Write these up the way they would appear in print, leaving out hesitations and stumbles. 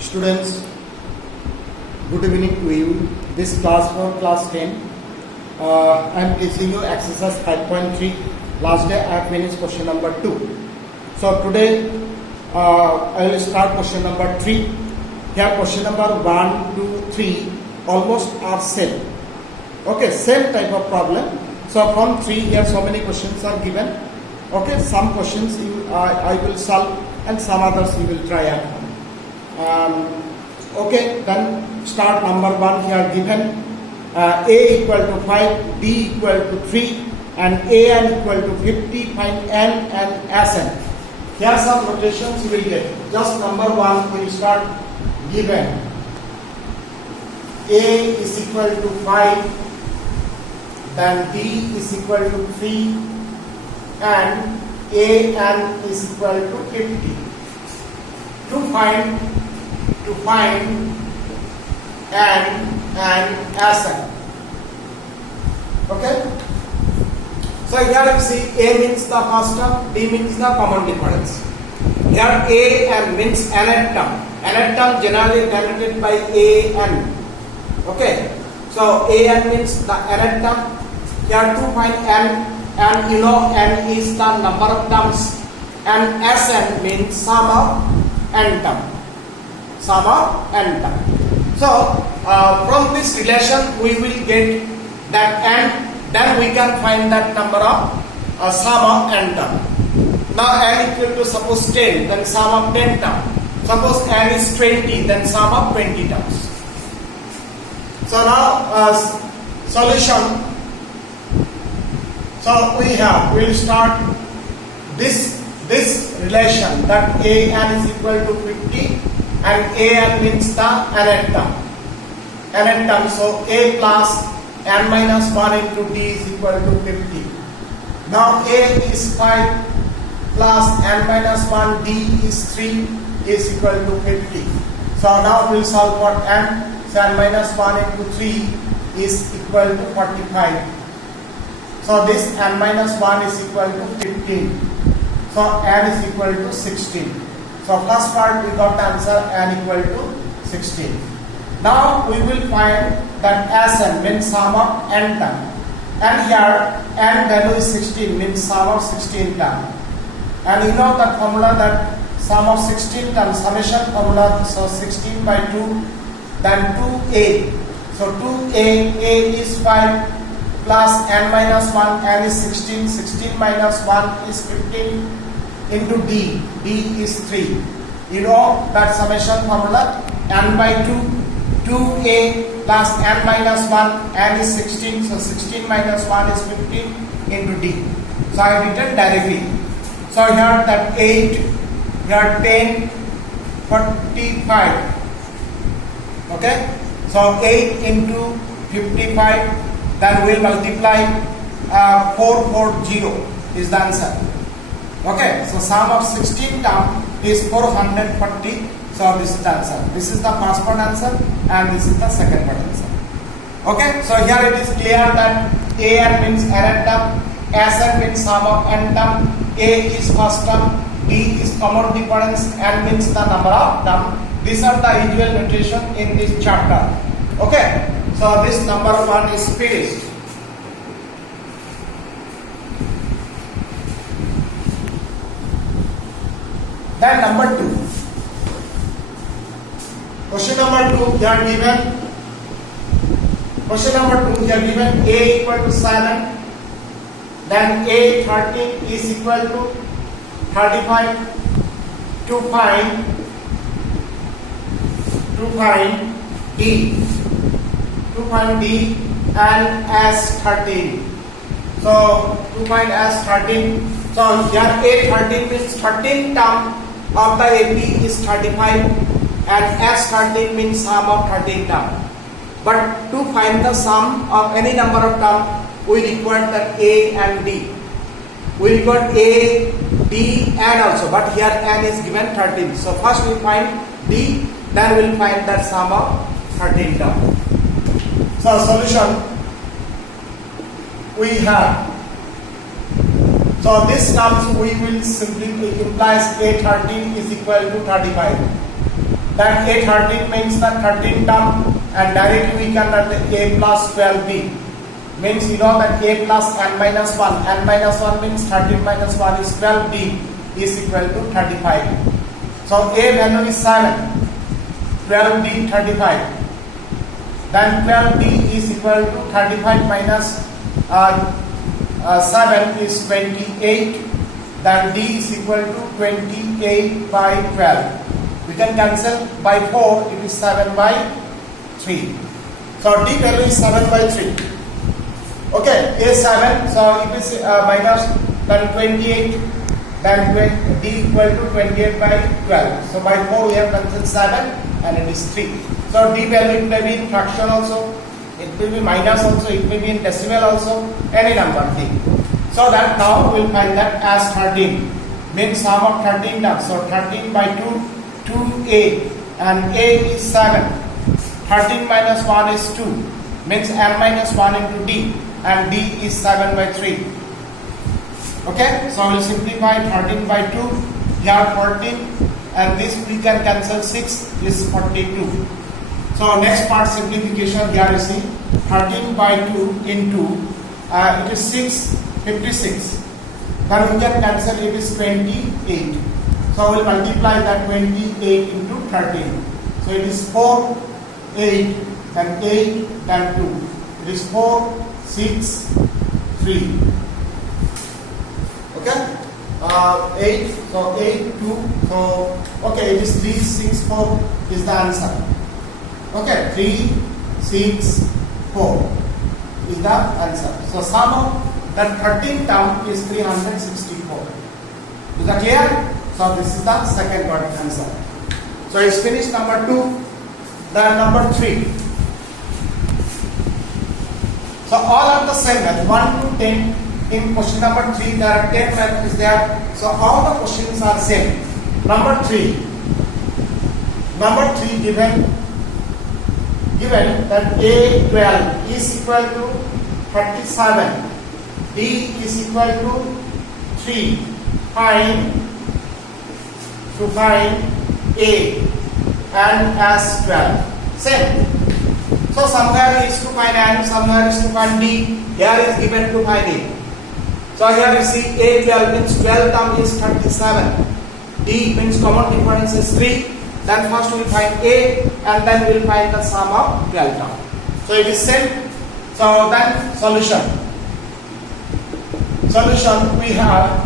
Students, good evening to you. This class for class 10. I am teaching you exercise 5.3. Last day I have finished question number 2. So today I will start question number 3. Here question number 1, 2, 3 almost are same. Okay, same type of problem. So from 3 here so many questions are given. Okay, some questions I will solve and some others you will try at home. Okay, then start number 1 here given. A equal to 5, B equal to 3 and AN equal to 50, find N and SN. Here some notations you will get. Just number 1 will start given. A is equal to 5, then B is equal to 3 and AN is equal to 50. To find N and SN. Okay? So here you see A means the first term, D means the common difference. Here A and means nth term. Nth term generally denoted by AN. Okay? So AN means the nth term. Here to find N, and you know N is the number of terms, and SN means sum of N term. Sum of N term. So from this relation we will get that N. Then we can find that number of sum of N term. Now N equal to suppose 10, then sum of 10 term. Suppose N is 20, then sum of 20 terms. So now solution. So we will start this relation that AN is equal to 50 and AN means the nth term. Nth term. So A plus N minus 1 into D is equal to 50. Now A is 5 plus N minus 1, D is 3 is equal to 50. So now we will solve for N. So N minus 1 into 3 is equal to 45. So this N minus 1 is equal to 15. So N is equal to 16. So first part we got answer N equal to 16. Now we will find that SN means sum of N term. And here N value is 16 means sum of 16 term. And you know that formula that sum of 16 term summation formula, so 16 by 2 then 2A. So 2A, A is 5 plus N minus 1, N is 16, 16 minus 1 is 15 into D, D is 3. You know that summation formula, N by 2, 2A plus N minus 1, N is 16, so 16 minus 1 is 15 into D. So I written directly. So here that 8, here 10, 45. Okay? So 8 into 55. Then we will multiply 440 is the answer. Okay, so sum of 16 term is 440. So this is the answer. This is the first part answer and this is the second part answer. Okay, so here it is clear that AN means nth term, SN means sum of N term, A is first term, D is common difference, N means the number of term. These are the usual notation in this chapter. Okay. So this number 1 is finished. Then number 2. Question number 2 here given. Question number 2 here given A equal to 7. Then A 13 is equal to 35. To find D. To find D and S13. So to find S13. So here A13 means 13 term of the AP is 35 and S13 means sum of 13 term. But to find the sum of any number of term, we require that A and D. We require A, D and also, but here N is given 13. So first we find D, then we will find that sum of 13 term. So solution we have. So this terms we will simply implies A13 is equal to 35. That A13 means the 13 term, and directly we can write the A plus 12B. Means you know that A plus n minus 1. N minus 1 means 13 minus 1 is 12. D is equal to 35. So A value is 7. 12D 35. Then 12D is equal to 35 minus 7 is 28. Then D is equal to 28 by 12. We can cancel by 4. It is 7 by 3. So D value is 7 by 3. Okay, A7, so it is minus then 28, then D equal to 28 by 12. So by 4 we have cancelled 7 and it is 3. So D value, it may be in fraction also, it will be minus also, it may be in decimal also, any number thing. So that now we will find that as 13, means sum of 13 terms. So 13 by 2, 2A, and A is 7. 13 minus 1 is 2, means n minus 1 into D. And D is 7 by 3. Okay, so we will simplify 13 by 2, here 14, and this we can cancel 6 is 42. So next part simplification, here you see 13 by 2 into it is 6, 56. Then we can cancel it is 28. So we will multiply that 28 into 13. So it is 4, 8, then 8, then 2. It is 4, 6, 3. Okay? 8, so 8, 2, so okay, it is 3, 6, 4 is the answer. Okay, 3, 6, 4 is the answer. So sum of that 13 term is 364. Is that clear? So this is the second part answer. So it's finished number 2. Then number 3. So all are the same method, 1 to 10. In question number 3 there are 10 methods there. So all the questions are same. Number 3 given that A12 is equal to 37, D is equal to 3. Find A and S12. Same. So somewhere is to find N, somewhere is to find D. Here is given to find A. So here you see A12 means 12 term is 37. D means common difference is 3. Then first we will find A and then we will find the sum of 12 term. So it is same. So then solution. Solution we have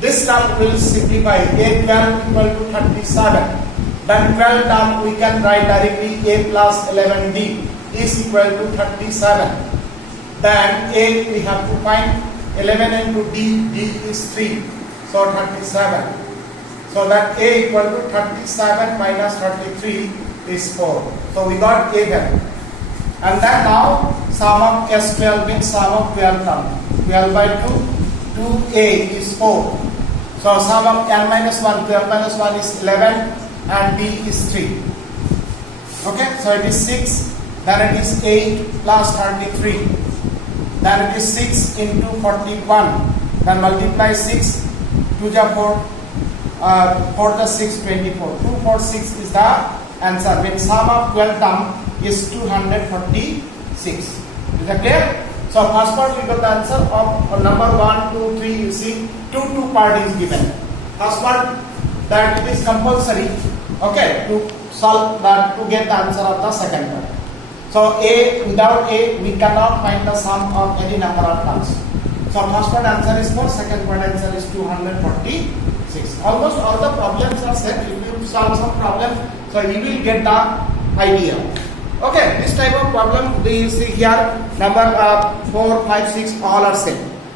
this term will simplify. A12 equal to 37. Then 12 term we can write directly A plus 11D is equal to 37. Then A we have to find 11 into D, D is 3. So 37. So that A equal to 37 minus 33 is 4. So we got A value. And then now sum of S12 means sum of 12 term. 12 by 2, 2A is 4. So sum of n minus 1, 12 minus 1 is 11 and D is 3. Okay, so it is 6, then it is 8 plus 33. Then it is 6 into 41. Then multiply 6, 2 ja 4, 4 the 6, 24. 2, 4, 6 is the answer. When sum of 12 term is 246. Is that clear? So first part we got the answer of number 1, 2, 3. You see, 2 part is given. First part that it is compulsory. Okay, to solve that, to get the answer of the second part. So A, without A we cannot find the sum of any number of terms. So first part answer is 4, second part answer is 246. Almost all the problems are set. If you solve some problem, so you will get the idea. Okay, this type of problem you see here, number 4, 5, 6 all are same.